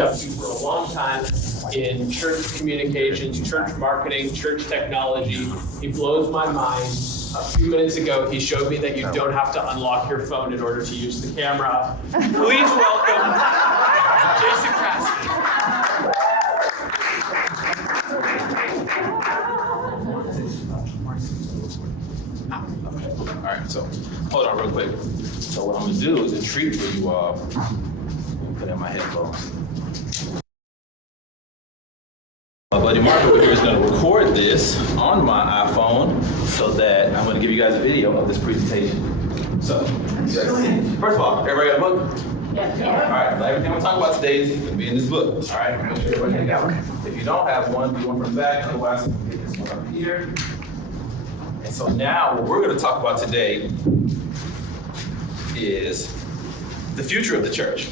up to for a long time in church communications, church marketing, church technology. He blows my mind. A few minutes ago, he showed me that you don't have to unlock your phone in order to use the camera. Please welcome Jason Caston. All right, so hold on real quick. So what I'm gonna do is a treat for you all. Put in my headphones. My buddy Mark over here is gonna record this on my iPhone so that I'm gonna give you guys a video of this presentation. So, first of all, everybody got a book? Yeah. All right, everything we're talking about today is gonna be in this book. All right, make sure everybody got one. If you don't have one, do one from the back, otherwise you can get this one up here. And so now what we're gonna talk about today is the future of the church.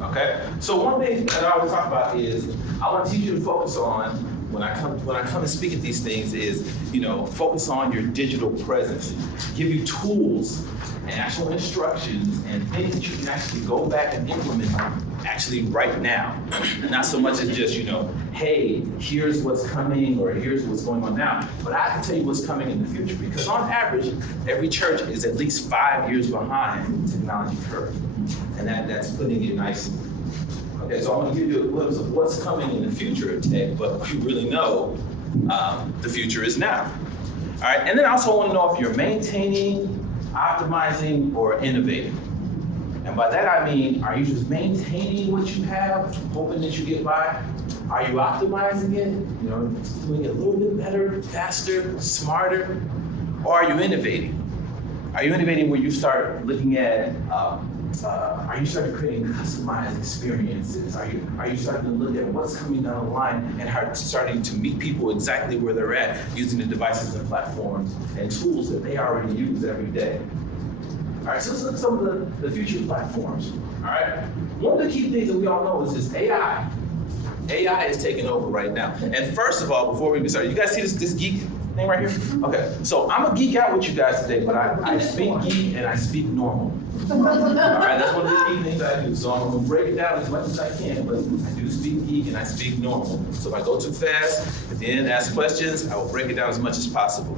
Okay? So one thing that I always talk about is I want to teach you to focus on when I come and speak at these things is, focus on your digital presence. Give you tools and actual instructions and things that you can actually go back and implement actually right now. Not so much as just, hey, here's what's coming or here's what's going on now, but I can tell you what's coming in the future because on average, every church is at least 5 years behind the technology curve. And that's putting it nicely. Okay, so I'm gonna give you a glimpse of what's coming in the future of tech, but you really know the future is now. All right, and then I also wanna know if you're maintaining, optimizing, or innovating. And by that I mean, are you just maintaining what you have, hoping that you get by? Are you optimizing it, doing it a little bit better, faster, smarter? Or are you innovating? Are you innovating where you start looking at, are you starting creating customized experiences? Are you starting to look at what's coming down the line and starting to meet people exactly where they're at using the devices and platforms and tools that they already use every day? All right, so let's look at some of the future platforms. All right, one of the key things that we all know is this AI. AI is taking over right now. And first of all, before we get started, you guys see this geek thing right here? Okay, so I'm gonna geek out with you guys today, but I speak geek and I speak normal. All right, that's one of the key things I do. So I'm gonna break it down as much as I can, but I do speak geek and I speak normal. So if I go too fast, at the end, ask questions, I will break it down as much as possible.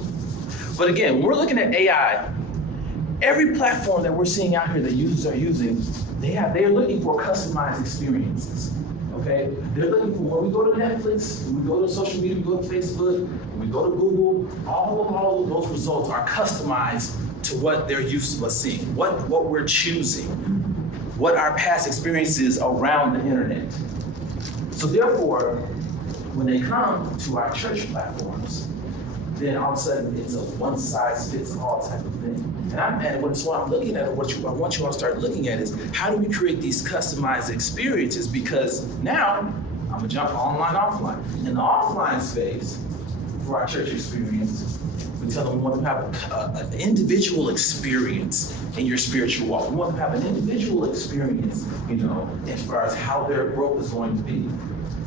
But again, when we're looking at AI, every platform that we're seeing out here that users are using, they're looking for customized experiences. Okay? They're looking for, when we go to Netflix, when we go to social media, we go to Facebook, when we go to Google, all of those results are customized to what they're used to us seeing, what we're choosing, what our past experiences around the internet. So therefore, when they come to our church platforms, then all of a sudden it's a one-size-fits-all type of thing. And so I'm looking at, what I want you all to start looking at is how do we create these customized experiences? Because now I'm gonna jump online, offline. In the offline space, for our church experience, we tell them we want to have an individual experience in your spiritual walk. We want to have an individual experience, as far as how their growth is going to be.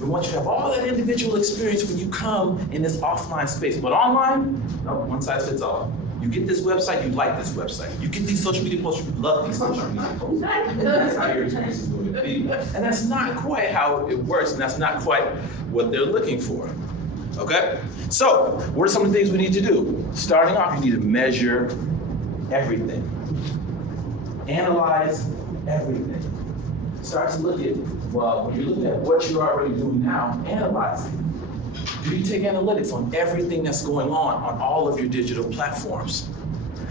We want you to have all that individual experience when you come in this offline space. But online, no, one size fits all. You get this website, you like this website. You get these social media posts, you love these social media posts. That's how your experience is going to be. And that's not quite how it works, and that's not quite what they're looking for. Okay? So, what are some of the things we need to do? Starting off, you need to measure everything. Analyze everything. Start to look at, when you're looking at what you're already doing now, analyze it. Do you take analytics on everything that's going on all of your digital platforms?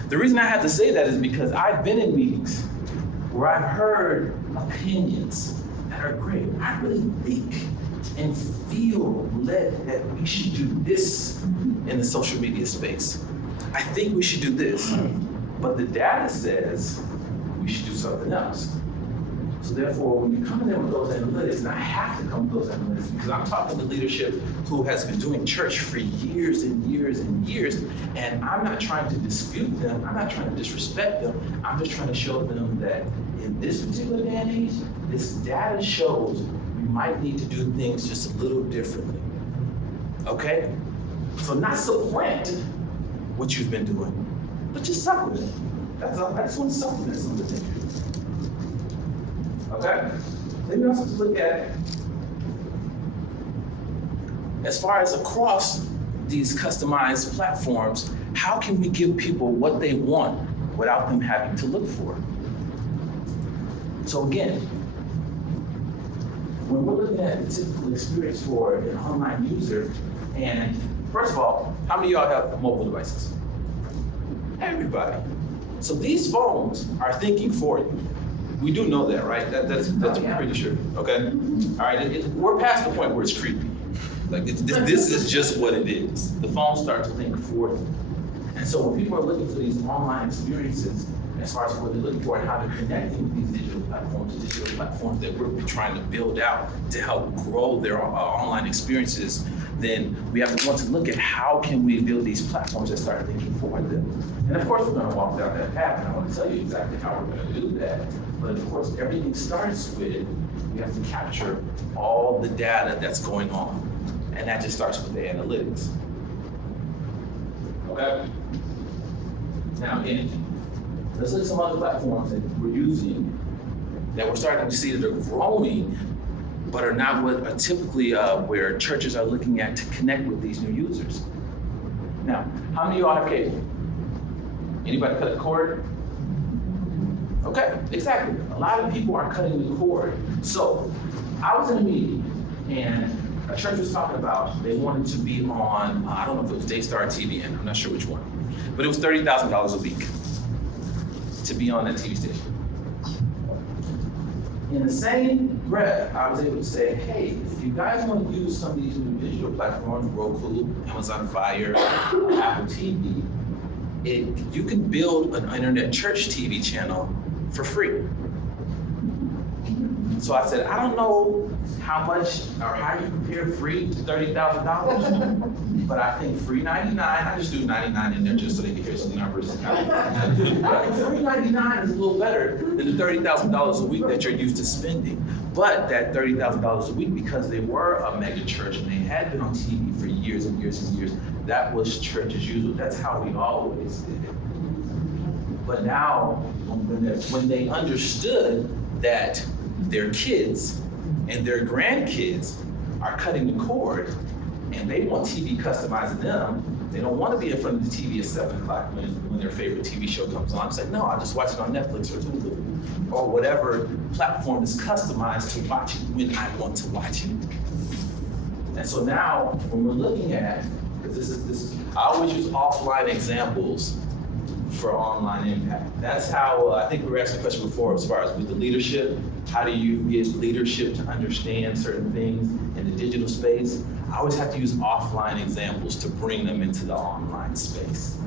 The reason I have to say that is because I've been in meetings where I've heard opinions that are great. I really think and feel led that we should do this in the social media space. I think we should do this, but the data says we should do something else. So therefore, when you come in with those analytics, and I have to come with those analytics because I'm talking to leadership who has been doing church for years and years and years, and I'm not trying to dispute them, I'm not trying to disrespect them, I'm just trying to show them that in this particular day and age, this data shows we might need to do things just a little differently, okay? So not supplant what you've been doing, but just supplement. That's all. I just want to supplement some of the things. Okay? then we also have to look at, as far as across these customized platforms, how can we give people what they want without them having to look for it? So again, when we're looking at the typical experience for an online user, and first of all, how many of y'all have mobile devices? Everybody. So these phones are thinking for you. We do know that, right? That's pretty sure, okay? All right, we're past the point where it's creepy. Like this is just what it is. The phones start to think for you. And so when people are looking for these online experiences, as far as what they're looking for and how they're connecting with these digital platforms that we're trying to build out to help grow their online experiences, then we have to want to look at how can we build these platforms that start thinking for them. And of course, we're going to walk down that path, and I want to tell you exactly how we're going to do that. But of course, everything starts with, we have to capture all the data that's going on. And that just starts with the analytics. Okay? Now, again, let's look at some other platforms that we're using that we're starting to see that are growing, but are not what are typically where churches are looking at to connect with these new users. Now, how many of y'all have cable? Anybody cut the cord? Okay, exactly. A lot of people are cutting the cord. So, I was in a meeting and a church was talking about they wanted to be on, I don't know if it was Daystar or TVN, I'm not sure which one, but it was $30,000 a week to be on that TV station. In the same breath, I was able to say, hey, if you guys want to use some of these new digital platforms, Roku, Amazon Fire, Apple TV, you can build an internet church TV channel for free. So I said, I don't know how much or how you compare free to $30,000, but I think free 99, I just do 99 in there just so they can hear some numbers. But I think free 99 is a little better than the $30,000 a week that you're used to spending. But that $30,000 a week, because they were a mega church and they had been on TV for years and years and years, that was church as usual. That's how we always did it. But now, when they understood that their kids and their grandkids are cutting the cord and they want TV customized to them, they don't want to be in front of the TV at 7 o'clock when their favorite TV show comes on. It's like, no, I'll just watch it on Netflix or Hulu or whatever platform is customized to watch it when I want to watch it. And so now when we're looking at, because I always use offline examples for online impact. That's how, I think we were asking a question before as far as with the leadership, how do you get leadership to understand certain things in the digital space? I always have to use offline examples to bring them into the online space.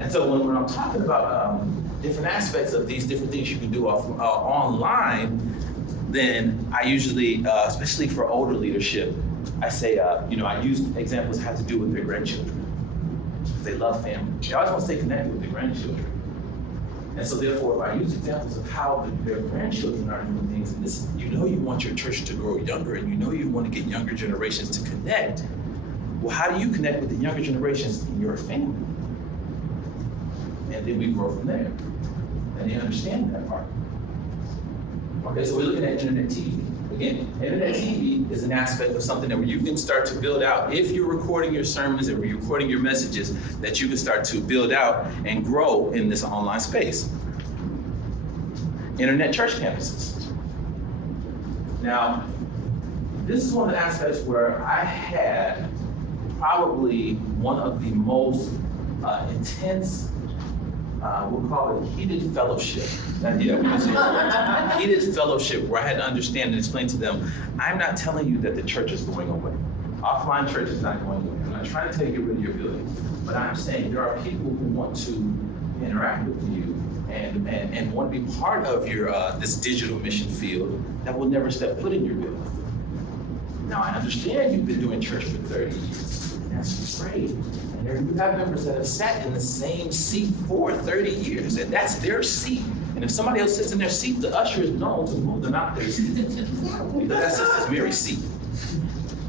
And so when I'm talking about different aspects of these different things you can do online, then I usually, especially for older leadership, I say, I use examples that have to do with their grandchildren. They love family. They always want to stay connected with their grandchildren. And so therefore, if I use examples of how their grandchildren are doing things, and this, you want your church to grow younger, and you want to get younger generations to connect, well, how do you connect with the younger generations in your family? And then we grow from there. And they understand that part. Okay, so we're looking at internet TV. Again, internet TV is an aspect of something that where you can start to build out, if you're recording your sermons and you're recording your messages, that you can start to build out and grow in this online space. Internet church campuses. Now, this is one of the aspects where I had probably one of the most intense, we'll call it heated fellowship. Heated fellowship, where I had to understand and explain to them, I'm not telling you that the church is going away. Offline church is not going away. I'm not trying to tell you to get rid of your building, but I'm saying there are people who want to interact with you and want to be part of your this digital mission field that will never step foot in your building. Now, I understand you've been doing church for 30 years. That's great. And you have members that have sat in the same seat for 30 years, and that's their seat. And if somebody else sits in their seat, the usher is known to move them out their seat, because that's just his very seat.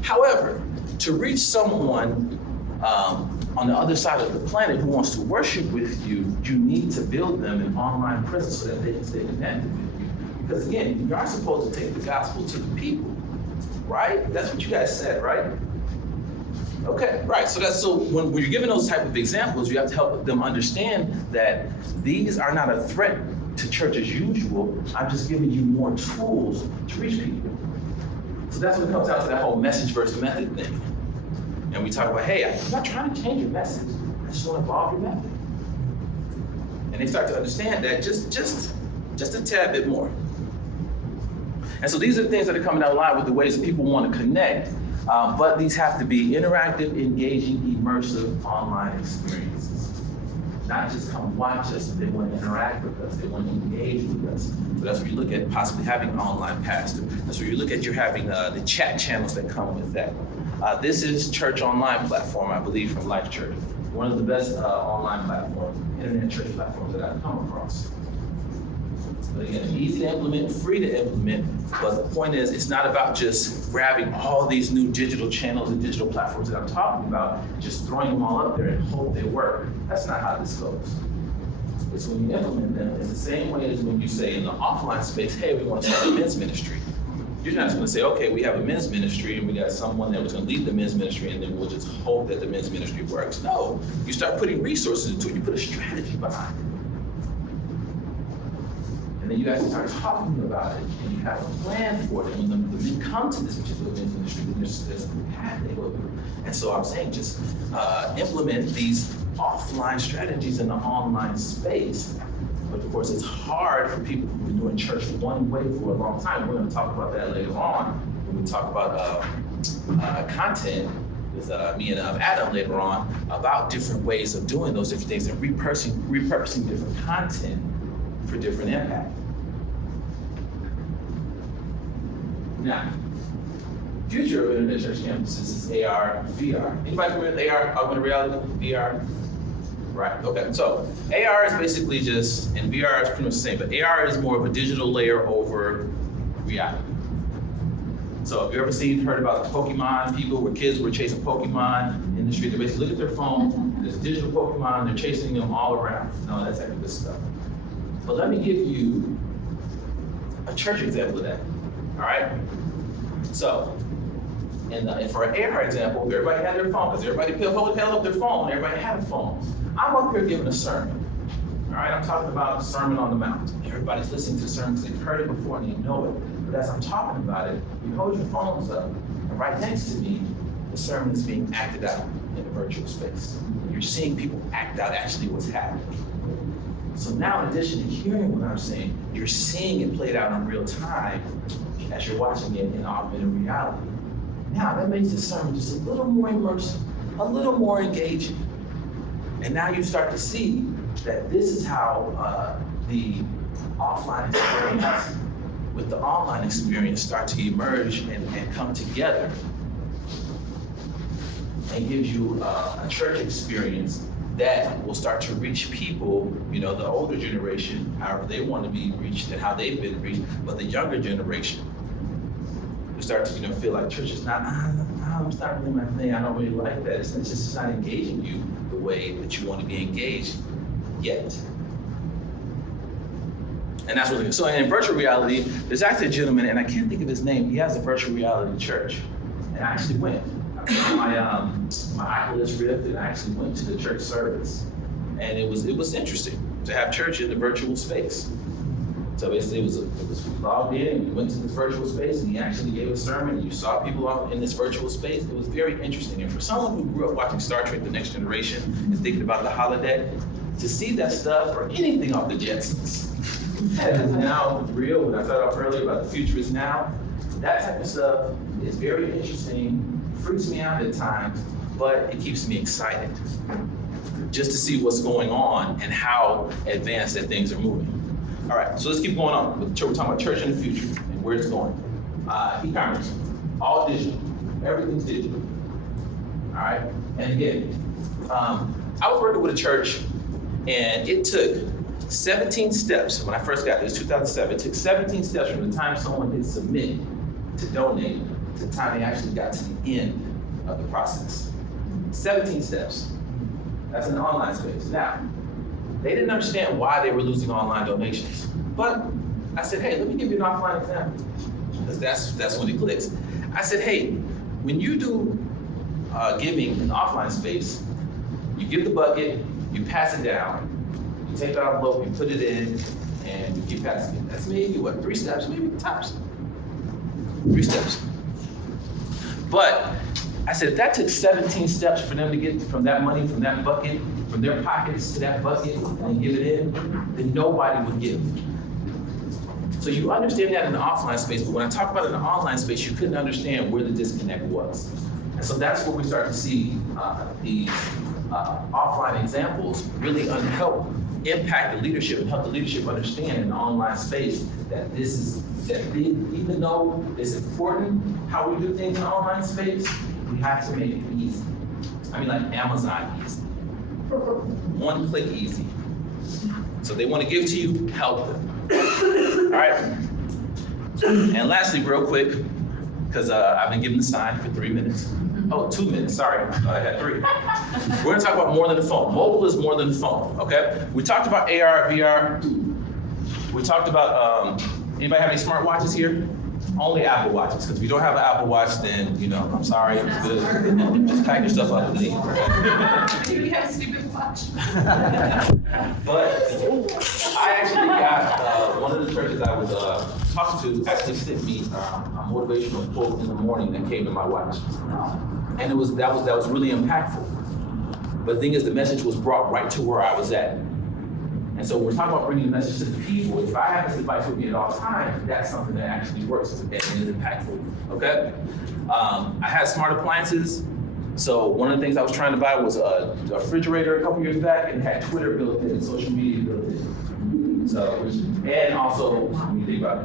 However, to reach someone on the other side of the planet who wants to worship with you, you need to build them an online presence so that they can stay connected with you. Because again, you are supposed to take the gospel to the people, right? That's what you guys said, right? Okay, right. So when you're giving those type of examples, you have to help them understand that these are not a threat to church as usual. I'm just giving you more tools to reach people. So that's when it comes down to that whole message versus method thing. And we talk about, hey, I'm not trying to change your message. I just want to evolve your method. And they start to understand that just a tad bit more. And so these are the things that are coming down the line with the ways that people want to connect. But these have to be interactive, engaging, immersive online experiences. Not just come watch us, but they want to interact with us. They want to engage with us. So that's where you look at possibly having an online pastor. That's where you look at you're having the chat channels that come with that. This is Church Online platform, I believe, from Life Church. One of the best online platforms, internet church platforms that I've come across. But again, easy to implement, free to implement, but the point is, it's not about just grabbing all these new digital channels and digital platforms that I'm talking about, just throwing them all up there and hope they work. That's not how this goes. It's when you implement them, it's the same way as when you say in the offline space, hey, we want to start a men's ministry. You're not just going to say, okay, we have a men's ministry and we got someone that was going to lead the men's ministry and then we'll just hope that the men's ministry works. No, you start putting resources into it, you put a strategy behind it. And then you guys start talking about it, and you have a plan for it. And when the men come to this particular men's ministry, then there's a path they go through. And so I'm saying just implement these offline strategies in the online space. But of course, it's hard for people who've been doing church one way for a long time. We're going to talk about that later on when we talk about content with me and Adam later on about different ways of doing those different things and repurposing different content for different impact. Now, future of internet church campuses is AR, VR. Anybody familiar with AR, augmented reality, VR? Right, okay, so AR is basically just, and VR is pretty much the same, but AR is more of a digital layer over reality. So if you ever heard about the Pokemon people where kids were chasing Pokemon in the street, they basically look at their phone, there's digital Pokemon, they're chasing them all around. No, that's actually good stuff. But let me give you a church example of that, all right? So, and for an AR example, everybody had their phone, because everybody held up their phone, everybody had a phone. I'm up here giving a sermon, all right? I'm talking about the Sermon on the Mount. Everybody's listening to the sermon because they've heard it before and they know it. But as I'm talking about it, you hold your phones up, and right next to me, the sermon is being acted out in a virtual space. You're seeing people act out actually what's happening. So now, in addition to hearing what I'm saying, you're seeing it played out in real time as you're watching it in augmented reality. Now, that makes the sermon just a little more immersive, a little more engaging. And now you start to see that this is how the offline experience with the online experience start to emerge and come together and gives you a church experience that will start to reach people, you know, the older generation, however they want to be reached and how they've been reached, but the younger generation will start to, feel like church is not, it's not really my thing, I don't really like that. It's just not engaging you the way that you want to be engaged yet. And that's really, so in virtual reality, there's actually a gentleman, and I can't think of his name, he has a virtual reality church. And I actually went. My Oculus Rift, and I actually went to the church service, and it was interesting to have church in the virtual space. So basically, it was logged in, and we went to this virtual space, and he actually gave a sermon, and you saw people out in this virtual space. It was very interesting, and for someone who grew up watching Star Trek: The Next Generation and thinking about the holodeck, to see that stuff or anything off the Jetsons that is now real. When I started off earlier about the future is now, that type of stuff is very interesting. Freaks me out at times, but it keeps me excited just to see what's going on and how advanced that things are moving. All right, so let's keep going on. We're talking about church in the future and where it's going. E-commerce, all digital, everything's digital. All right, and again, I was working with a church, and it took 17 steps when I first got there. It was 2007. It took 17 steps from the time someone did submit to donate to the time they actually got to the end of the process. 17 steps. That's in the online space. Now, they didn't understand why they were losing online donations, but I said, hey, let me give you an offline example. Because that's when it clicks. I said, hey, when you do giving in the offline space, you give the bucket, you pass it down, you take the envelope, you put it in, and you keep passing it. That's maybe what, 3 steps, maybe tops. 3 steps. But I said, if that took 17 steps for them to get from that money, from that bucket, from their pockets to that bucket and give it in, then nobody would give. So you understand that in the offline space, but when I talk about it in the online space, you couldn't understand where the disconnect was. And so that's where we start to see these offline examples really help impact the leadership and help the leadership understand in the online space that even though it's important how we do things in the online space, we have to make it easy. I mean, like Amazon easy. 1 click easy. So they want to give to you, help them. All right. And lastly, real quick, because I've been given the sign for 3 minutes. Oh, 2 minutes, sorry, I had 3. We're gonna talk about more than the phone. Mobile is more than the phone, okay? We talked about AR, VR. We talked about, anybody have any smartwatches here? Only Apple Watches, because if you don't have an Apple Watch, then, I'm sorry, it's good. Just pack your stuff up and leave. You have a stupid watch. But I actually got, one of the churches I was talking to actually sent me a motivational quote in the morning that came to my watch. And that was really impactful. But the thing is, the message was brought right to where I was at. And so when we're talking about bringing the message to the people, if I have this advice with me at all times, that's something that actually works and is impactful, okay? I had smart appliances. So one of the things I was trying to buy was a refrigerator a couple years back, and it had Twitter built in, social media built in. So, and also, when you think about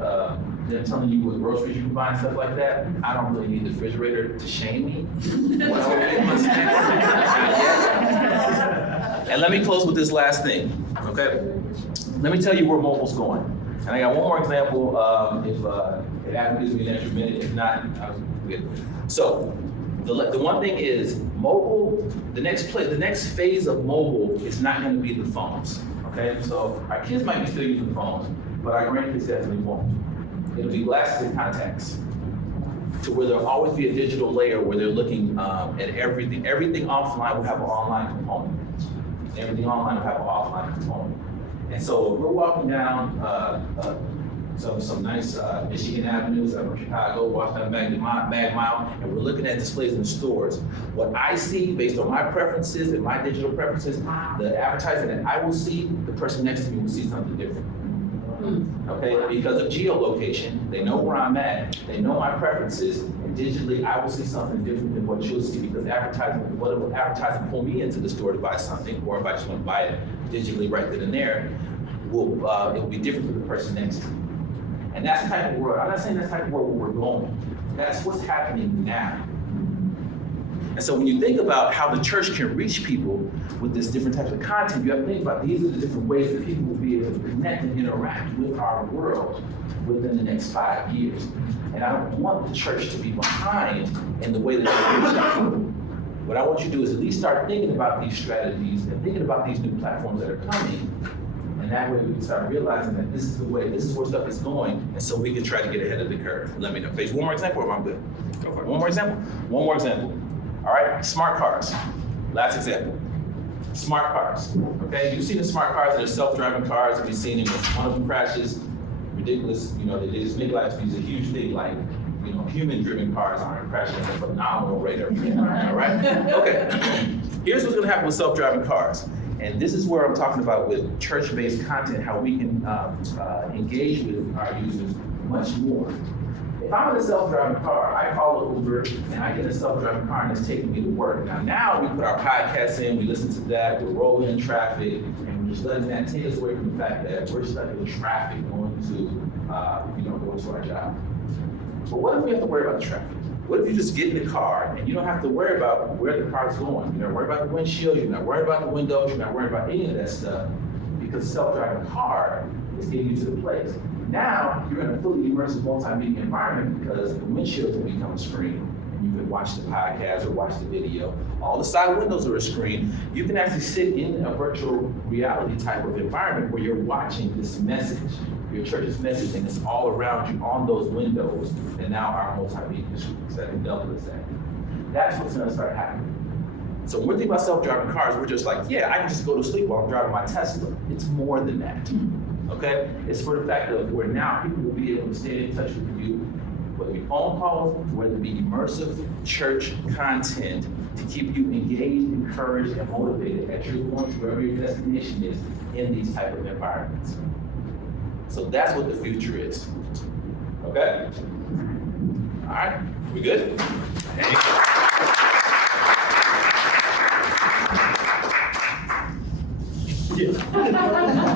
them telling you what groceries you can buy and stuff like that, I don't really need the refrigerator to shame me. When I get my snacks. And let me close with this last thing, okay? Let me tell you where mobile's going. And I got one more example, if Adam gives me an extra minute, if not, I'll good. So, the one thing is, mobile, the next phase of mobile is not gonna be the phones, okay? So our kids might be still using phones, but our grandkids definitely won't. It'll be glasses and contacts, to where there'll always be a digital layer where they're looking at everything. Everything offline will have an online component. Everything online will have an offline component. And so we're walking down some nice Michigan avenues up in Chicago, walking down Mag Mile, and we're looking at displays in the stores. What I see, based on my preferences and my digital preferences, the advertising that I will see, the person next to me will see something different. Okay, because of geolocation, they know where I'm at, they know my preferences, and digitally I will see something different than what you'll see, because whatever advertising pull me into the store to buy something, or if I just want to buy it digitally right then and there, it will be different for the person next to me. And that's the type of world, I'm not saying that's the type of world where we're going. That's what's happening now. And so when you think about how the church can reach people with this different types of content, you have to think about these are the different ways that people will be able to connect and interact with our world within the next 5 years. And I don't want the church to be behind in the way that they reach out to people. What I want you to do is at least start thinking about these strategies and thinking about these new platforms that are coming. And that way we can start realizing that this is the way, this is where stuff is going, and so we can try to get ahead of the curve. Let me know. Please, one more example, or am I good? Go for it. One more example? One more example. All right, smart cars. Last example. Smart cars, okay? You've seen the smart cars that are self-driving cars, and you've seen them, if one of them crashes, ridiculous, they just make life a huge thing, like, human-driven cars aren't crashing at a phenomenal rate every day, all right? Okay, here's what's gonna happen with self-driving cars. And this is where I'm talking about with church-based content, how we can engage with our users much more. If I'm in a self-driving car, I call an Uber, and I get a self-driving car, and it's taking me to work. Now we put our podcasts in, we listen to that, we're rolling in traffic, and we're just letting that take us away from the fact that we're stuck in traffic going to our job. But what if we have to worry about the traffic? What if you just get in the car and you don't have to worry about where the car's going? You're not worried about the windshield, you're not worried about the windows, you're not worried about any of that stuff, because the self-driving car is getting you to the place. Now, you're in a fully immersive multimedia environment because the windshield can become a screen, You can watch the podcast or watch the video. All the side windows are a screen. You can actually sit in a virtual reality type of environment where you're watching this message, your church's message, and it's all around you on those windows, and now our multimedia screens that can double as that. That's what's gonna start happening. So when we're thinking about self-driving cars, we're just like, yeah, I can just go to sleep while I'm driving my Tesla. It's more than that, okay? It's for the fact of where now people will be able to stay in touch with you, whether it be phone calls, whether it be immersive church content to keep you engaged, encouraged, and motivated as you're going to wherever your destination is in these type of environments. So that's what the future is, okay? All right, we good?